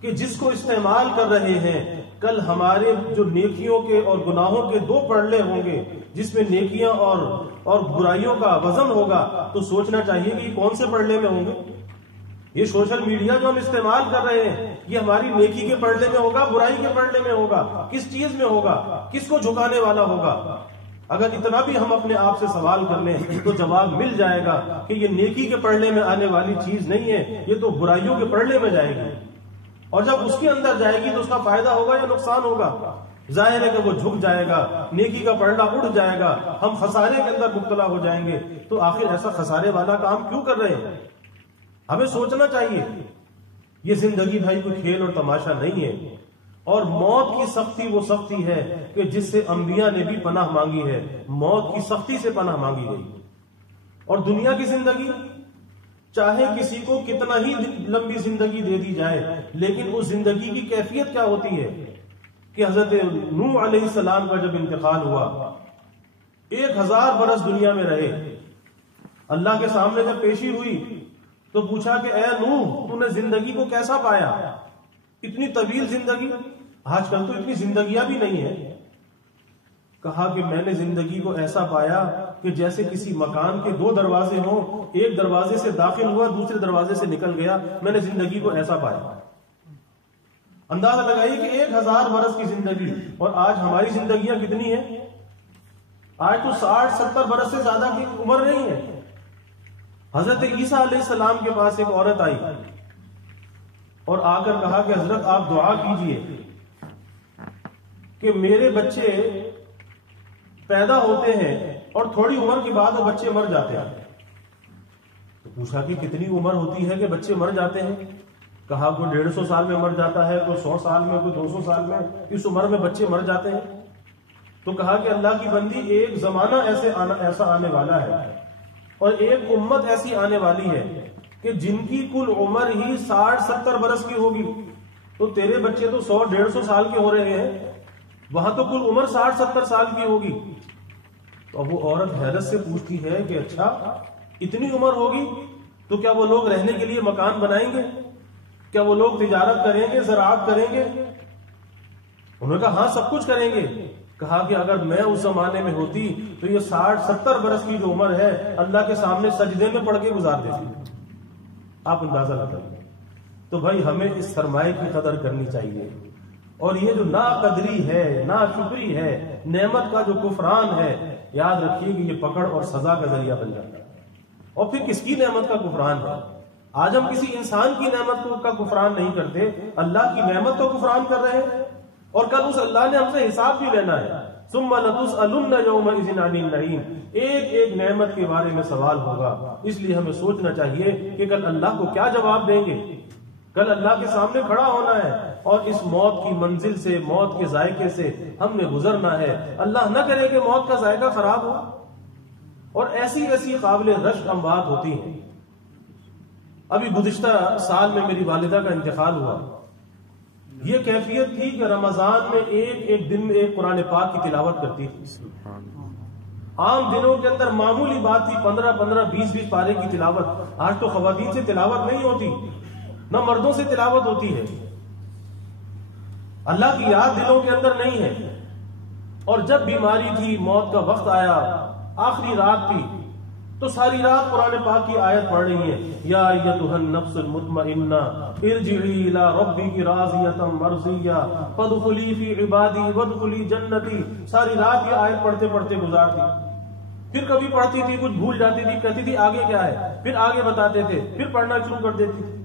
کہ جس کو استعمال کر رہے ہیں، کل ہمارے جو نیکیوں کے اور گناہوں کے دو پڑلے ہوں گے، جس میں نیکیاں اور برائیوں کا وزن ہوگا، تو سوچنا چاہیے کہ یہ کون سے پڑلے میں ہوں گے۔ یہ سوشل میڈیا جو ہم استعمال کر رہے ہیں یہ ہماری نیکی کے پڑھنے میں ہوگا، برائی کے پڑھنے میں ہوگا، کس چیز میں ہوگا، کس کو جھکانے والا ہوگا؟ اگر اتنا بھی ہم اپنے آپ سے سوال کر لیں تو جواب مل جائے گا کہ یہ نیکی کے پڑھنے میں آنے والی چیز نہیں ہے، یہ تو برائیوں کے پڑھنے میں جائے گی، اور جب اس کے اندر جائے گی تو اس کا فائدہ ہوگا یا نقصان ہوگا؟ ظاہر ہے کہ وہ جھک جائے گا، نیکی کا پڑھنا اٹھ جائے گا، ہم خسارے کے اندر مبتلا ہو جائیں گے۔ تو آخر ایسا خسارے والا کام کیوں کر رہے ہیں؟ ہمیں سوچنا چاہیے۔ یہ زندگی بھائی کوئی کھیل اور تماشا نہیں ہے، اور موت کی سختی وہ سختی ہے کہ جس سے انبیاء نے بھی پناہ مانگی ہے، موت کی سختی سے پناہ مانگی گئی۔ اور دنیا کی زندگی چاہے کسی کو کتنا ہی لمبی زندگی دے دی جائے، لیکن اس زندگی کی کیفیت کیا ہوتی ہے کہ حضرت نوح علیہ السلام کا جب انتقال ہوا، 1000 برس دنیا میں رہے، اللہ کے سامنے جب پیشی ہوئی تو پوچھا کہ اے نوح، تو نے زندگی کو کیسا پایا؟ اتنی طویل زندگی، آج کل تو اتنی زندگیاں بھی نہیں ہیں، کہا کہ میں نے زندگی کو ایسا پایا کہ جیسے کسی مکان کے 2 دروازے ہوں، ایک دروازے سے داخل ہوا دوسرے دروازے سے نکل گیا، میں نے زندگی کو ایسا پایا۔ اندازہ لگائیے کہ 1000 برس کی زندگی، اور آج ہماری زندگیاں کتنی ہیں؟ آج تو 60-70 برس سے زیادہ کی عمر نہیں ہے۔ حضرت عیسیٰ علیہ السلام کے پاس ایک عورت آئی اور آ کر کہا کہ حضرت آپ دعا کیجئے کہ میرے بچے پیدا ہوتے ہیں اور تھوڑی عمر کے بعد وہ بچے مر جاتے ہیں۔ تو پوچھا کہ کتنی عمر ہوتی ہے کہ بچے مر جاتے ہیں؟ کہا کوئی 150 سال میں مر جاتا ہے، کوئی 100 سال میں، کوئی 200 سال میں، اس عمر میں بچے مر جاتے ہیں۔ تو کہا کہ اللہ کی بندی، ایک زمانہ ایسا آنے والا ہے اور ایک امت ایسی آنے والی ہے کہ جن کی کل عمر ہی 60-70 برس کی ہوگی، تو تیرے بچے تو 100-150 سال کے ہو رہے ہیں، وہاں تو کل عمر 60-70 سال کی ہوگی۔ تو اب وہ عورت حیرت سے پوچھتی ہے کہ اچھا اتنی عمر ہوگی تو کیا وہ لوگ رہنے کے لیے مکان بنائیں گے؟ کیا وہ لوگ تجارت کریں گے، زراعت کریں گے؟ انہوں نے کہا ہاں سب کچھ کریں گے۔ کہا کہ اگر میں اس زمانے میں ہوتی تو یہ 60-70 برس کی جو عمر ہے اللہ کے سامنے سجدے میں پڑھ کے گزار دیتی۔ آپ اندازہ لگائیے۔ تو بھائی ہمیں اس سرمایہ کی قدر کرنی چاہیے، اور یہ جو ناقدری ہے، ناشکری ہے، نعمت کا جو کفران ہے، یاد رکھیے کہ یہ پکڑ اور سزا کا ذریعہ بن جاتا ہے۔ اور پھر کس کی نعمت کا کفران ہے؟ آج ہم کسی انسان کی نعمت کا کفران نہیں کرتے، اللہ کی نعمت کا کفران کر رہے ہیں، اور کل اس اللہ نے ہم سے حساب بھی لینا ہے۔ ثم لتسألن یومئذ عن النعیم، ایک ایک نعمت کے بارے میں سوال ہوگا۔ اس لیے ہمیں سوچنا چاہیے کہ کل اللہ کو کیا جواب دیں گے، کل اللہ کے سامنے کھڑا ہونا ہے، اور اس موت کی منزل سے، موت کے ذائقے سے ہم نے گزرنا ہے۔ اللہ نہ کرے کہ موت کا ذائقہ خراب ہو، اور ایسی ایسی قابل رشک اموات ہوتی ہیں۔ ابھی گزشتہ سال میں میری والدہ کا انتقال ہوا۔ یہ کیفیت تھی کہ رمضان میں ایک دن میں ایک قرآن پاک کی تلاوت کرتی تھی۔ عام دنوں کے اندر معمولی بات تھی 15-15 20-20 پارے کی تلاوت۔ آج تو خواتین سے تلاوت نہیں ہوتی، نہ مردوں سے تلاوت ہوتی ہے۔ اللہ کی یاد دلوں کے اندر نہیں ہے۔ اور جب بیماری تھی، موت کا وقت آیا، آخری رات تھی، تو ساری رات قرآن پاک کی آیت پڑھ رہی ہے، یا ایتھا النفس المطمئنہ ارجعی الی ربک راضیۃ مرضیہ فادخلی فی عبادی وادخلی جنتی۔ ساری رات یہ آیت پڑھتے پڑھتے گزارتی۔ پھر کبھی پڑھتی تھی، کچھ بھول جاتی تھی، کہتی تھی آگے کیا ہے، پھر آگے بتاتے تھے، پھر پڑھنا شروع کر دیتی تھی۔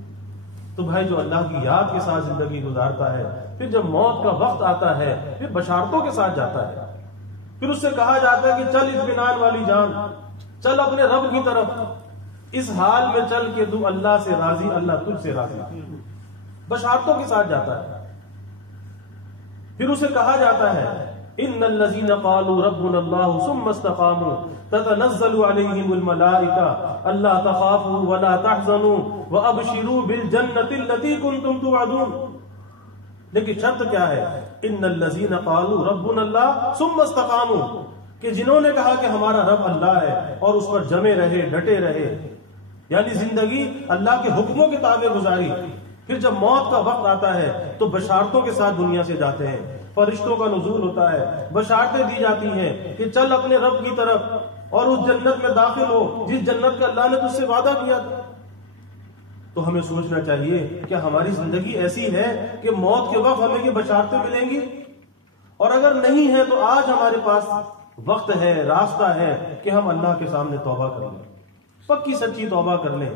تو بھائی جو اللہ کی یاد کے ساتھ زندگی گزارتا ہے، پھر جب موت کا وقت آتا ہے پھر بشارتوں کے ساتھ جاتا ہے۔ پھر اس سے کہا جاتا ہے کہ چل اطمینان والی جان، چل اپنے رب کی طرف، اس حال میں چل کے تو اللہ سے راضی، اللہ تجھ سے راضی، بشارتوں کے ساتھ جاتا ہے۔ پھر اسے کہا جاتا ہے ان الذين قالوا ربنا الله ثم استقاموا تتنزل عليهم الملائكة الا تخافوا ولا تحزنوا وابشروا بالجنة التي كنتم توعدون۔ لیکن شرط کیا ہے؟ ان الذين قالوا ربنا الله ثم استقاموا، کہ جنہوں نے کہا کہ ہمارا رب اللہ ہے اور اس پر جمے رہے، ڈٹے رہے، یعنی زندگی اللہ کے حکموں کے تابع گزاری۔ پھر جب موت کا وقت آتا ہے تو بشارتوں کے ساتھ دنیا سے جاتے ہیں، فرشتوں کا نزول ہوتا ہے، بشارتیں دی جاتی ہیں کہ چل اپنے رب کی طرف اور اس جنت میں داخل ہو جس جنت کا اللہ نے تجھ سے وعدہ کیا تھا۔ تو ہمیں سوچنا چاہیے کہ ہماری زندگی ایسی ہے کہ موت کے وقت ہمیں یہ بشارتیں ملیں گی، اور اگر نہیں ہے تو آج ہمارے پاس وقت ہے، راستہ ہے کہ ہم اللہ کے سامنے توبہ کر لیں، پکی سچی توبہ کر لیں،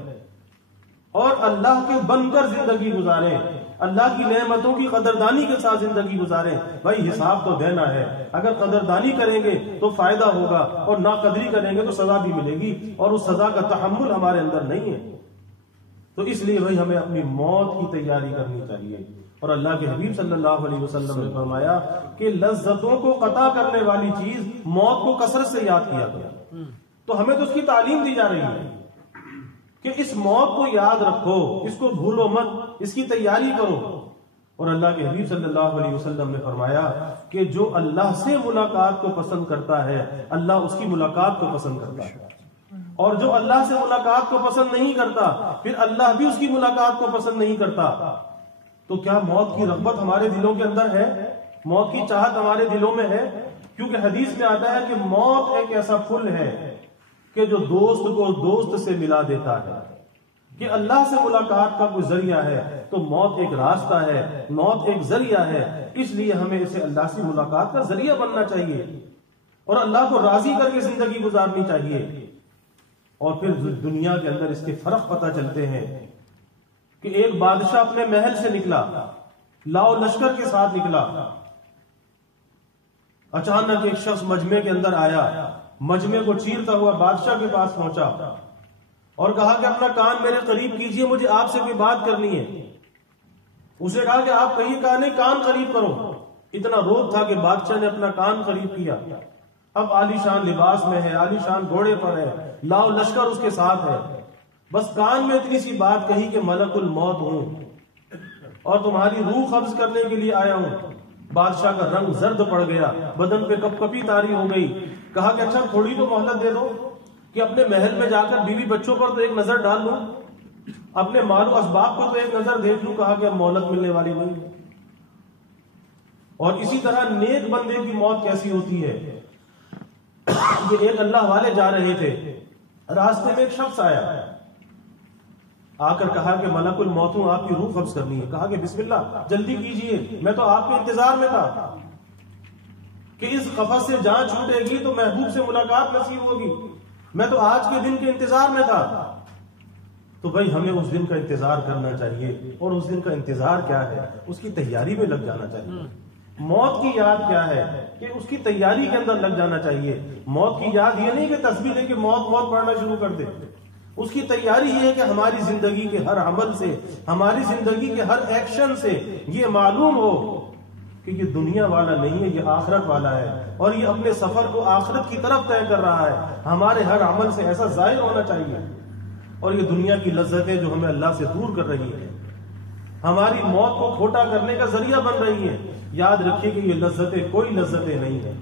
اور اللہ کے بن کر زندگی گزاریں، اللہ کی نعمتوں کی قدردانی کے ساتھ زندگی گزاریں۔ بھائی حساب تو دینا ہے، اگر قدردانی کریں گے تو فائدہ ہوگا، اور ناقدری کریں گے تو سزا بھی ملے گی، اور اس سزا کا تحمل ہمارے اندر نہیں ہے۔ تو اس لیے بھائی ہمیں اپنی موت کی تیاری کرنی چاہیے۔ اور اللہ کے حبیب صلی اللہ علیہ وسلم نے فرمایا کہ لذتوں کو قطع کرنے والی چیز موت کو کثرت سے یاد کیا گیا۔ تو ہمیں تو اس کی تعلیم دی جا رہی ہے کہ اس موت کو یاد رکھو، اس کو بھولو مت، اس کی تیاری کرو۔ اور اللہ کے حبیب صلی اللہ علیہ وسلم نے فرمایا کہ جو اللہ سے ملاقات کو پسند کرتا ہے اللہ اس کی ملاقات کو پسند کرتا ہے، اور جو اللہ سے ملاقات کو پسند نہیں کرتا پھر اللہ بھی اس کی ملاقات کو پسند نہیں کرتا۔ تو کیا موت کی رغبت ہمارے دلوں کے اندر ہے؟ موت کی چاہت ہمارے دلوں میں ہے؟ کیونکہ حدیث میں آتا ہے کہ موت ایک ایسا پل ہے کہ جو دوست کو دوست سے ملا دیتا ہے، کہ اللہ سے ملاقات کا کوئی ذریعہ ہے تو موت ایک راستہ ہے، موت ایک ذریعہ ہے، اس لیے ہمیں اسے اللہ سے ملاقات کا ذریعہ بننا چاہیے اور اللہ کو راضی کر کے زندگی گزارنی چاہیے۔ اور پھر دنیا کے اندر اس کے فرق پتہ چلتے ہیں کہ ایک بادشاہ اپنے محل سے نکلا، لاؤ لشکر کے ساتھ نکلا، اچانک ایک شخص مجمع کے اندر آیا، مجمع کو چیرتا ہوا بادشاہ کے پاس پہنچا اور کہا کہ اپنا کان میرے قریب کیجئے، مجھے آپ سے کوئی بات کرنی ہے۔ اسے کہا کہ آپ کہیں کہا نہیں، کان قریب کرو۔ اتنا روب تھا کہ بادشاہ نے اپنا کان قریب کیا۔ اب عالی شان لباس میں ہے، عالی شان گھوڑے پر ہے، لاؤ لشکر اس کے ساتھ ہے، بس کان میں اتنی سی بات کہی کہ ملک الموت ہوں اور تمہاری روح قبض کرنے کے لیے آیا ہوں۔ بادشاہ کا رنگ زرد پڑ گیا، بدن پہ کپ کپی طاری ہو گئی۔ کہا کہ اچھا تھوڑی تو مہلت دے دو کہ اپنے محل میں جا کر بیوی بچوں پر تو ایک نظر ڈال لوں، اپنے مال و اسباب پر تو ایک نظر دیکھ لوں۔ کہا کہ اب مہلت ملنے والی نہیں۔ اور اسی طرح نیک بندے کی موت کیسی ہوتی ہے کہ ایک اللہ والے جا رہے تھے، راستے میں ایک شخص آیا، آ کر کہا کہ ملک الموت ہوں، آپ کی روح قبض کرنی ہے۔ کہا کہ بسم اللہ، جلدی کیجئے، میں تو آپ کے انتظار میں تھا کہ اس قفس سے جان چھوٹے گی تو محبوب سے ملاقات نصیب ہوگی، میں تو آج کے دن کے انتظار میں تھا۔ تو بھائی ہمیں اس دن کا انتظار کرنا چاہیے، اور اس دن کا انتظار کیا ہے، اس کی تیاری میں لگ جانا چاہیے۔ موت کی یاد کیا ہے کہ اس کی تیاری کے اندر لگ جانا چاہیے۔ موت کی یاد یہ نہیں کہ تسبیح لے کے موت موت پڑھنا شروع کر دے، اس کی تیاری یہ ہے کہ ہماری زندگی کے ہر عمل سے، ہماری زندگی کے ہر ایکشن سے یہ معلوم ہو کہ یہ دنیا والا نہیں ہے، یہ آخرت والا ہے، اور یہ اپنے سفر کو آخرت کی طرف طے کر رہا ہے۔ ہمارے ہر عمل سے ایسا ظاہر ہونا چاہیے۔ اور یہ دنیا کی لذتیں جو ہمیں اللہ سے دور کر رہی ہیں، ہماری موت کو کھوٹا کرنے کا ذریعہ بن رہی ہیں، یاد رکھیے کہ یہ لذتیں کوئی لذتیں نہیں ہیں،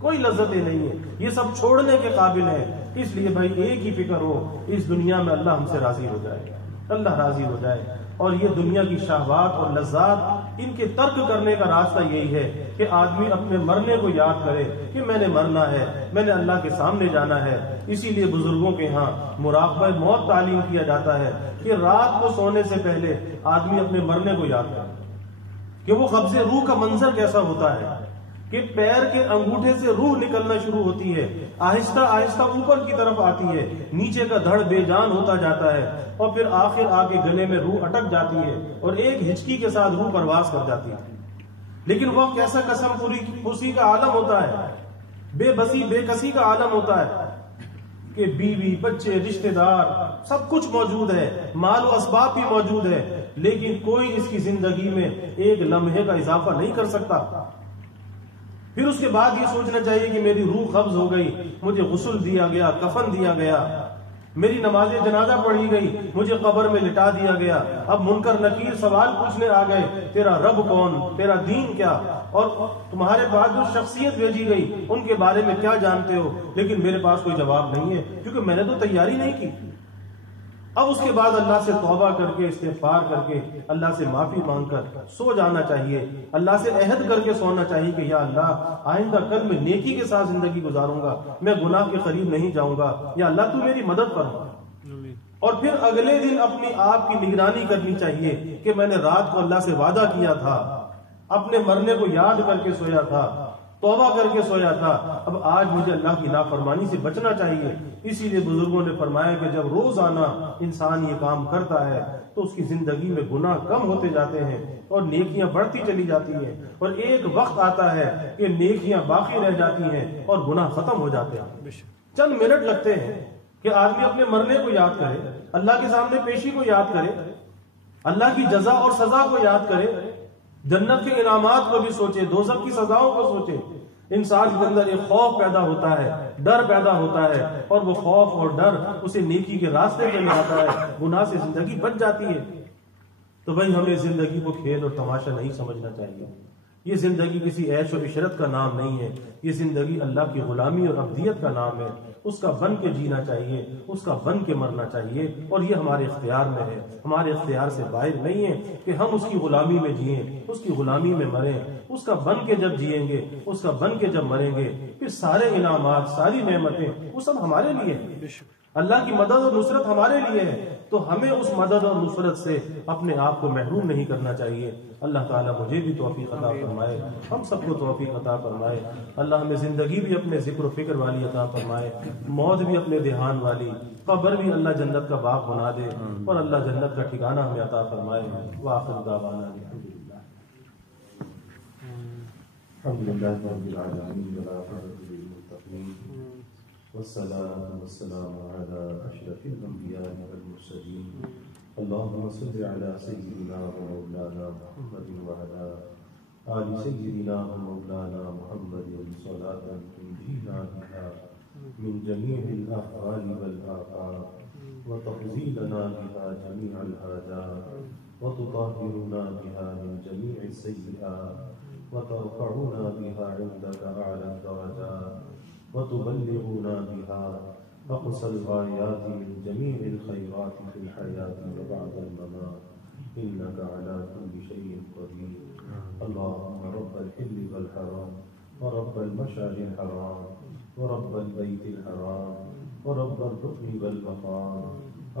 کوئی لذتیں نہیں ہیں، یہ سب چھوڑنے کے قابل ہیں۔ اس لیے بھائی ایک ہی فکر ہو، اس دنیا میں اللہ ہم سے راضی ہو جائے، اللہ راضی ہو جائے۔ اور یہ دنیا کی شہوات اور لذات، ان کے ترک کرنے کا راستہ یہی ہے کہ آدمی اپنے مرنے کو یاد کرے کہ میں نے مرنا ہے، میں نے اللہ کے سامنے جانا ہے۔ اسی لیے بزرگوں کے ہاں مراقبہ موت تعلیم کیا جاتا ہے کہ رات کو سونے سے پہلے آدمی اپنے مرنے کو یاد کرے کہ وہ قبض روح کا منظر کیسا ہوتا ہے، کہ پیر کے انگوٹھے سے روح نکلنا شروع ہوتی ہے، آہستہ آہستہ اوپر کی طرف آتی ہے، نیچے کا دھڑ بے جان ہوتا جاتا ہے، اور پھر آخر آ کے گلے میں روح اٹک جاتی ہے اور ایک ہچکی کے ساتھ روح پرواز کر جاتی ہے۔ لیکن وقت ایسا قسم پوری کا عالم ہوتا ہے، بے بسی بے کسی کا عالم ہوتا ہے کہ بیوی بچے رشتہ دار سب کچھ موجود ہے، مال و اسباب بھی موجود ہے، لیکن کوئی اس کی زندگی میں ایک لمحے کا اضافہ نہیں کر سکتا۔ پھر اس کے بعد یہ سوچنا چاہیے کہ میری روح قبض ہو گئی، مجھے غسل دیا گیا، کفن دیا گیا، میری نماز جنازہ پڑھی گئی، مجھے قبر میں لٹا دیا گیا، اب منکر نکیر سوال پوچھنے آ گئے، تیرا رب کون، تیرا دین کیا، اور تمہارے پاس جو شخصیت بھیجی گئی ان کے بارے میں کیا جانتے ہو، لیکن میرے پاس کوئی جواب نہیں ہے کیونکہ میں نے تو تیاری نہیں کی۔ اب اس کے بعد اللہ سے توبہ کر کے، استغفار کر کے، اللہ سے معافی مانگ کر سو جانا چاہیے، اللہ سے عہد کر کے سونا چاہیے کہ یا اللہ آئندہ کل میں نیکی کے ساتھ زندگی گزاروں گا، میں گناہ کے قریب نہیں جاؤں گا، یا اللہ تو میری مدد فرما۔ اور پھر اگلے دن اپنی آپ کی نگرانی کرنی چاہیے کہ میں نے رات کو اللہ سے وعدہ کیا تھا، اپنے مرنے کو یاد کر کے سویا تھا، توبہ کر کے سویا تھا، اب آج مجھے اللہ کی نافرمانی سے بچنا چاہیے۔ اسی لیے بزرگوں نے فرمایا کہ جب روزانہ انسان یہ کام کرتا ہے تو اس کی زندگی میں گناہ کم ہوتے جاتے ہیں اور نیکیاں بڑھتی چلی جاتی ہیں، اور ایک وقت آتا ہے کہ نیکیاں باقی رہ جاتی ہیں اور گناہ ختم ہو جاتے ہیں۔ چند منٹ لگتے ہیں کہ آدمی اپنے مرنے کو یاد کرے، اللہ کے سامنے پیشی کو یاد کرے، اللہ کی جزا اور سزا کو یاد کرے، جنت کے انعامات کو بھی سوچے، دوزخ کی سزاؤں کو سوچے۔ انسان کے اندر ایک خوف پیدا ہوتا ہے، ڈر پیدا ہوتا ہے، اور وہ خوف اور ڈر اسے نیکی کے راستے پہ لے آتا ہے، گناہ سے زندگی بچ جاتی ہے۔ تو بھائی ہمیں زندگی کو کھیل اور تماشا نہیں سمجھنا چاہیے، یہ زندگی کسی عیش و عشرت کا نام نہیں ہے، یہ زندگی اللہ کی غلامی اور عبدیت کا نام ہے۔ اس کا بن کے جینا چاہیے، اس کا بن کے مرنا چاہیے، اور یہ ہمارے اختیار میں ہے، ہمارے اختیار سے باہر نہیں ہے کہ ہم اس کی غلامی میں جئیں، اس کی غلامی میں مریں۔ اس کا بن کے جب جئیں گے، اس کا بن کے جب مریں گے، پھر سارے انعامات، ساری نعمتیں وہ سب ہمارے لیے ہیں۔ اللہ کی مدد اور نصرت ہمارے لیے ہے، تو ہمیں اس مدد اور نصرت سے اپنے آپ کو محروم نہیں کرنا چاہیے۔ اللہ تعالیٰ مجھے بھی توفیق عطا فرمائے، ہم سب کو توفیق عطا فرمائے۔ اللہ ہمیں زندگی بھی اپنے ذکر و فکر والی عطا فرمائے، موت بھی اپنے دھیان والی، قبر بھی اللہ جنت کا باغ بنا دے، اور اللہ جنت کا ٹھکانہ ہمیں عطا فرمائے۔ وآخر دعوانا الحمدللہ رب العالمین والعاقبۃ للمتقین والصلاة والسلام على أشرف الأنبياء والمرسلين اللهم صل على سيدنا ومولانا محمد وعلى آل سيدنا ومولانا محمد صلاة تنجينا بها من جميع الأحوال والآفات وتقضي لنا بها جميع الحاجات وتطهرنا بها من جميع السيئات وترفعنا بها عندك أعلى الدرجات وتبلغنا بها أقصى الغايات من جميع الخيرات في الحياة وبعد الممات إنك على كل شيء قدير اللهم رب الحل والحرام ورب المشعر الحرام ورب البيت الحرام ورب الركن والمقام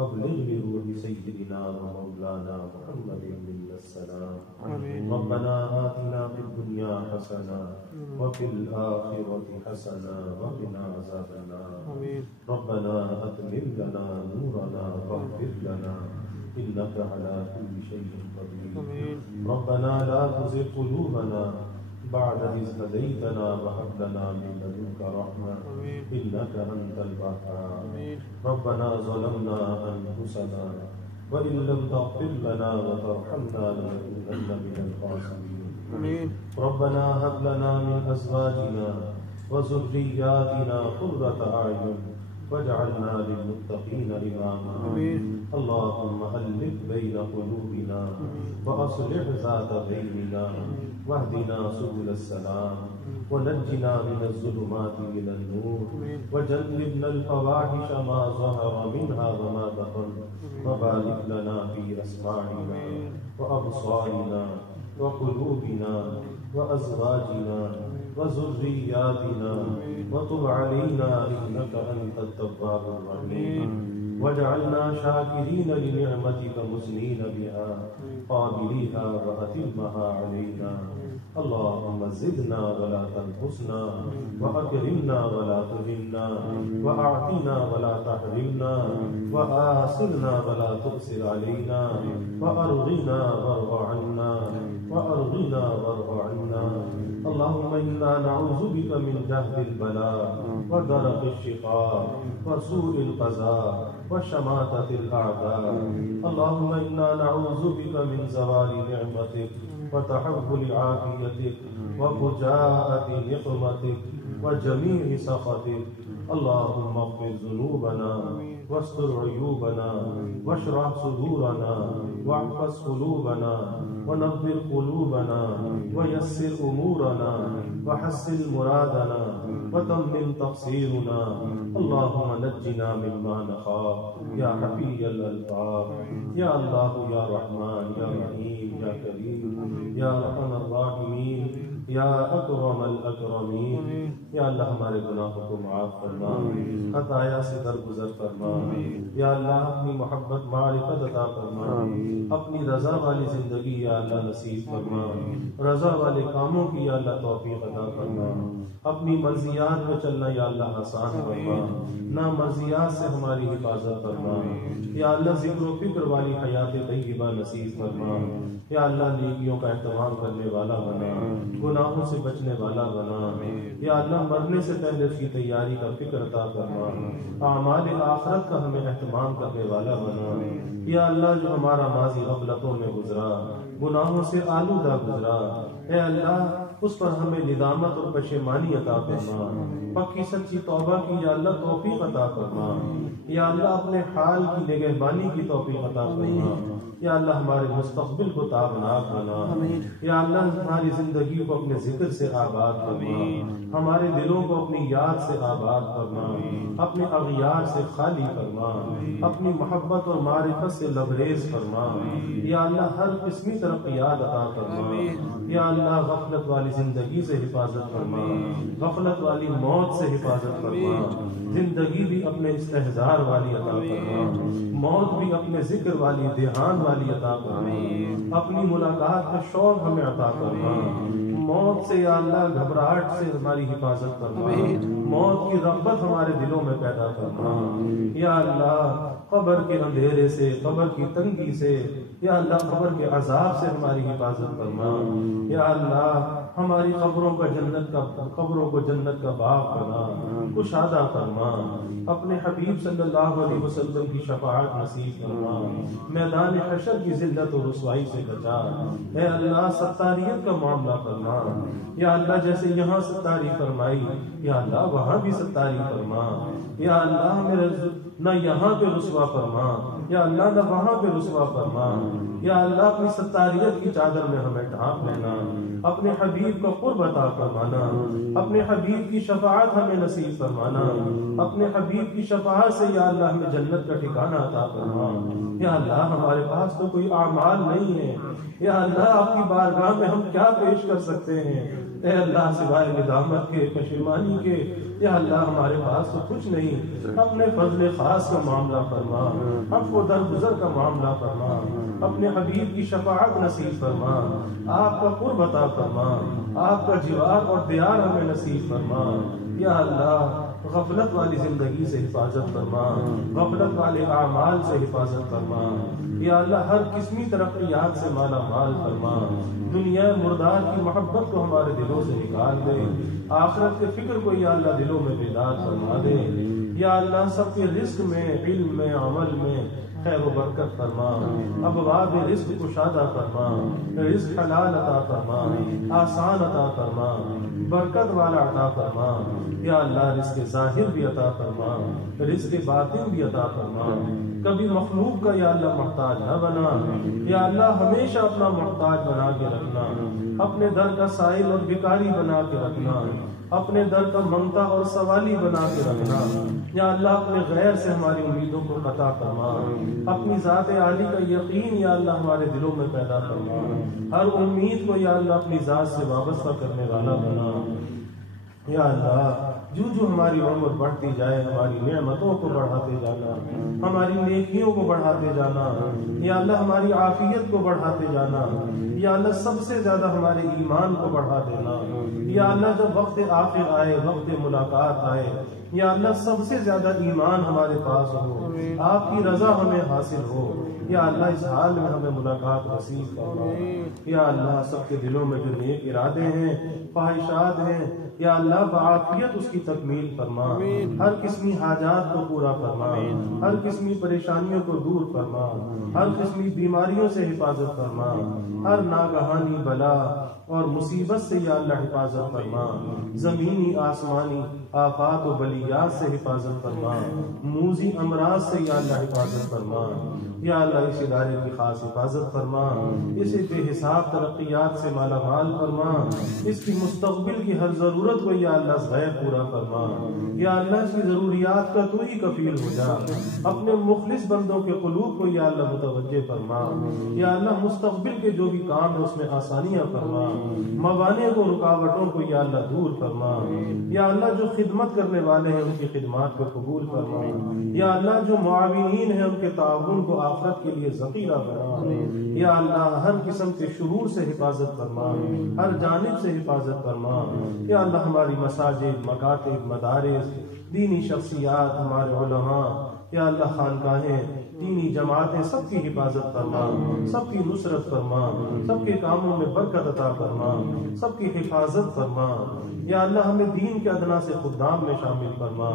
أبلغ بروح سيدنا ومولانا محمد منا السلام ربنا آتنا في الدنيا حسنة وفي الآخرة حسنة وقنا عذاب النار ربنا أتمم لنا نورنا واغفر لنا إنك على كل شيء قدير ربنا لا تزغ قلوبنا بعد إذ هديتنا وهب لنا من لدنك رحمة إنك أنت الوهاب ربنا ظلمنا أنفسنا وإن لم تغفر لنا وترحمنا لنكونن من الخاسرين ربنا هب لنا من أزواجنا وذرياتنا قرة أعين واجعلنا للمتقين إماما اللهم ألف بين قلوبنا وأصلح ذات بيننا واهدنا سبل السلام ونجنا من الظلمات إلى النور وجنبنا الفواحش ما ظهر منها وما بطن وبارك لنا في أسماعنا وأبصارنا وقلوبنا وأزواجنا وذرياتنا وتب علينا إنك أنت التواب الرحيم واجعلنا شاكرين لنعمتك مثنين بها قابليها وأتمها علينا اللهم زدنا ولا تنقصنا وأكرمنا ولا تهنا وأعطنا ولا تحرمنا وآثرنا ولا تؤثر علينا وأرغنا وارض عنا وأرغنا وارض عنا اللهم إنا نعوذ بك من جهد البلاء ودرك الشقاء وسوء القضاء وشماتة الأعداء اللهم إنا نعوذ بك من زوال نعمتك وتحول عافيتك وفجاءة نقمتك وجميع سخطك اللهم اغفر ذنوبنا واستر عيوبنا واشرح صدورنا واحفظ قلوبنا ونبر قلوبنا ويسر أمورنا وحسن مرادنا وتمم تقصيرنا اللهم نجنا مما نخاف يا حفي الألطاف يا الله يا رحمن يا رحيم يا كريم يا أرحم الراحمين یا اکرم الاکرمین یا اللہ ہمارے گناہوں کو معاف فرما، خطایا سے درگزر فرما، یا اللہ اپنی محبت معرفت عطا فرما، اپنی رضا والی زندگی یا اللہ نصیب فرما، رضا والے کاموں کی یا اللہ توفیق عطا فرما، اپنی مرضیات میں چلنا یا اللہ آسان فرما، نہ مرضیات سے ہماری حفاظت فرما، یا اللہ ذکر و فکر والی حیات طیبہ نصیب فرما، یا اللہ نیکیوں کا اہتمام کرنے والا بنا، گناہوں سے بچنے والا بنا، یا اللہ مرنے سے پہلے اس کی تیاری کا فکر عطا فرما، اعمال آخرت کا ہمیں اہتمام کرنے والا بنا، یا اللہ جو ہمارا ماضی غفلتوں میں گزرا، گناہوں سے آلودہ گزرا، اے اللہ اس پر ہمیں ندامت اور پشیمانی عطا فرما، پکی سچی توبہ کی یا اللہ توفیق عطا فرما، یا اللہ اپنے حال کی نگہبانی کی توفیق عطا فرما، یا اللہ ہمارے مستقبل کو تابناک بنا، یا اللہ ہماری زندگی کو اپنے ذکر سے آباد فرما، ہمارے دلوں کو اپنی یاد سے آباد فرما، اپنے اغیار سے خالی فرما، اپنی محبت اور معرفت سے لبریز فرما، یا اللہ ہر قسمی ترقیات عطا فرما، یا اللہ غفلت والی زندگی سے حفاظت فرما، غفلت والی موت سے حفاظت فرما، زندگی بھی اپنے استحضار والی عطا فرما، موت بھی اپنے ذکر والی دھیان والی عطا فرما، اپنی ملاقات کا شوق ہمیں عطا فرما، موت سے یا اللہ گھبراہٹ سے ہماری حفاظت فرما، موت کی رغبت ہمارے دلوں میں پیدا فرما، یا اللہ قبر کے اندھیرے سے، قبر کی تنگی سے، یا اللہ قبر کے عذاب سے ہماری حفاظت فرما، یا اللہ ہماری قبروں کو جنت کا باغ بنا، کشادہ فرما، اپنے حبیب صلی اللہ علیہ وسلم کی شفاعت نصیب فرما، میدان حشر کی ذلت و رسوائی سے بچا، اے اللہ ستاریت کا معاملہ فرما، یا اللہ جیسے یہاں ستاری فرمائی یا اللہ وہاں بھی ستاری فرما، یا اللہ میرے نہ یہاں پہ رسوا فرما، یا اللہ نہ وہاں پہ رسوا فرما، یا اللہ اپنی ستاریت کی چادر میں ہمیں ڈھانپ لینا، اپنے حبیب کا قرب عطا فرمانا، اپنے حبیب کی شفاعت ہمیں نصیب فرمانا، اپنے حبیب کی شفاعت سے یا اللہ ہمیں جنت کا ٹھکانہ عطا فرما، یا اللہ ہمارے پاس تو کوئی اعمال نہیں ہے، یا اللہ آپ کی بارگاہ میں ہم کیا پیش کر سکتے ہیں، اے اللہ سوائے ندامت کے، پشیمانی کے، یا اللہ ہمارے پاس تو کچھ نہیں، اپنے فضل خاص کا معاملہ فرما، عفو و درگزر کا معاملہ فرما، اپنے حبیب کی شفاعت نصیب فرما، آپ کا قرب عطا فرما، آپ کا جوار اور دیار ہمیں نصیب فرما، یا اللہ غفلت والی زندگی سے حفاظت فرما، غفلت والے اعمال سے حفاظت فرما، یا اللہ ہر قسمی ترقیات سے مالا مال فرما، دنیا مردار کی محبت کو ہمارے دلوں سے نکال دے، آخرت کے فکر کو یا اللہ دلوں میں بیدار فرما دے، یا اللہ سب کے رزق میں، علم میں، عمل میں خیر و برکت فرما، ابواب رزق کشادہ فرما، رزق حلال عطا فرما، آسان عطا فرما، برکت والا عطا فرما، یا اللہ رزق ظاہر بھی عطا فرما، رزق باطن بھی عطا فرما، کبھی مخلوق کا یا اللہ محتاج نہ بنا، یا اللہ ہمیشہ اپنا محتاج بنا کے رکھنا، اپنے در کا سائل اور بھکاری بنا کے رکھنا، اپنے در کا منگتا اور سوالی بنا کے رکھنا، یا اللہ اپنے غیر سے ہماری امیدوں کو قطع فرما، اپنی ذات عالی کا یقین یا اللہ ہمارے دلوں میں پیدا فرما، ہر امید کو یا اللہ اپنی ذات سے وابستہ کرنے والا بنا، یا اللہ جو ہماری عمر بڑھتی جائے ہماری نعمتوں کو بڑھاتے جانا، ہماری نیکیوں کو بڑھاتے جانا، یا اللہ ہماری عافیت کو بڑھاتے جانا، یا اللہ سب سے زیادہ ہمارے ایمان کو بڑھا دینا، یا اللہ جب وقت آخر آئے، وقت ملاقات آئے، یا اللہ سب سے زیادہ ایمان ہمارے پاس ہو، آپ کی رضا ہمیں حاصل ہو، یا اللہ اس حال میں ہمیں ملاقات نصیب فرما، یا اللہ سب کے دلوں میں جو نیک ارادے ہیں، خواہشات ہیں، یا اللہ بعافیت اس کی تکمیل فرما، ہر قسمی حاجات کو پورا فرما، ہر قسمی پریشانیوں کو دور فرما، ہر قسمی بیماریوں سے حفاظت فرما، ہر ناگہانی بلا اور مصیبت سے یا اللہ حفاظت فرما، زمینی آسمانی آفات و بلیات سے حفاظت فرما، موذی امراض سے یا اللہ حفاظت فرما، یا اللہ اس ادارے کی خاص حفاظت فرما، اسے بے حساب ترقیات سے مالا مال فرما، اس کی مستقبل کی ہر ضرورت کو یا اللہ غیر پورا فرما، یا اللہ اس کی ضروریات کا تو ہی کفیل ہو جا، اپنے مخلص بندوں کے قلوب کو یا اللہ متوجہ فرما، یا اللہ مستقبل کے جو بھی کام ہے اس میں آسانیاں فرما، موانع کو رکاوٹوں کو یا اللہ دور فرما، یا اللہ جو خدمت کرنے والے ہیں ان کی خدمات کو قبول فرما، یا اللہ جو معاونین ہیں ان کے تعاون کو آخرت کے لیے ذخیرہ بنا، یا اللہ ہر قسم کے شرور سے حفاظت فرما، ہر جانب سے حفاظت فرما، یا اللہ ہماری مساجد، مکاتب، مدارس، دینی شخصیات، ہمارے علماء، یا اللہ خانقاہیں دینی جماعتیں سب کی حفاظت فرما، سب کی نصرت فرما، سب کے کاموں میں برکت عطا فرما، سب کی حفاظت فرما۔ یا اللہ ہمیں دین کے ادنا سے خدام میں شامل فرما،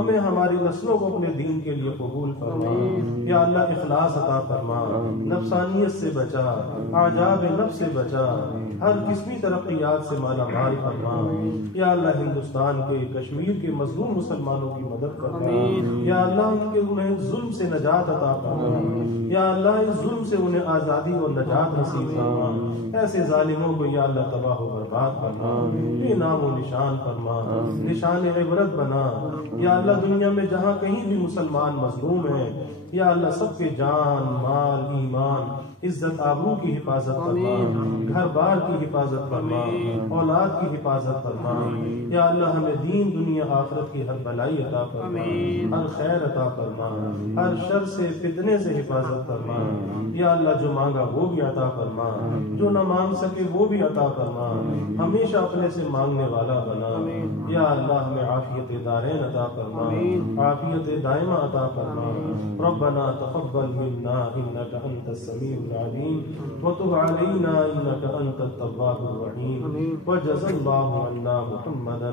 ہمیں ہماری نسلوں کو اپنے دین کے لیے قبول فرما۔ یا اللہ اخلاص عطا فرما، نفسانیت سے بچا، اعجاب نفس سے بچا، ہر قسمی ترقیات سے مالا مال فرما۔ یا اللہ ہندوستان کے کشمیر کے مظلوم مسلمانوں کی مدد فرما۔ یا اللہ انہیں ظلم سے نجات عطا فرما۔ یا اللہ اس ظلم سے انہیں آزادی اور نجات نصیب فرما۔ ایسے ظالموں کو یا اللہ تباہ و برباد فرما، بے نام و نشان فرما، نشان عبرت بنا۔ یا اللہ دنیا میں جہاں کہیں بھی مسلمان مظلوم ہیں، یا اللہ سب کے جان، مال، ایمان، عزت آبرو کی حفاظت فرما، گھر بار کی حفاظت فرما، اولاد کی حفاظت فرما۔ یا اللہ ہمیں دین دنیا آخرت کی ہر بلائی عطا فرما، ہر خیر عطا فرما، ہر شر سے فتنے سے حفاظت فرما۔ یا اللہ جو مانگا وہ بھی عطا فرما، جو نہ مانگ سکے وہ بھی عطا فرما، ہمیشہ اپنے سے مانگنے والا بنا۔ یا اللہ ہمیں عافیت دارین عطا فرما، عافیت دائمہ عطا فرما۔ ربنا تقبل منا انك انت السميع العليم وتب علينا انك انت التواب الرحيم وجزا الله عنا محمدا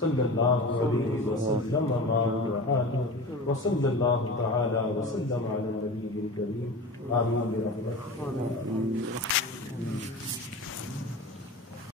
صلى الله عليه وسلم وآله وصلى الله تعالى وسلم على النبي الكريم آمين برحمته.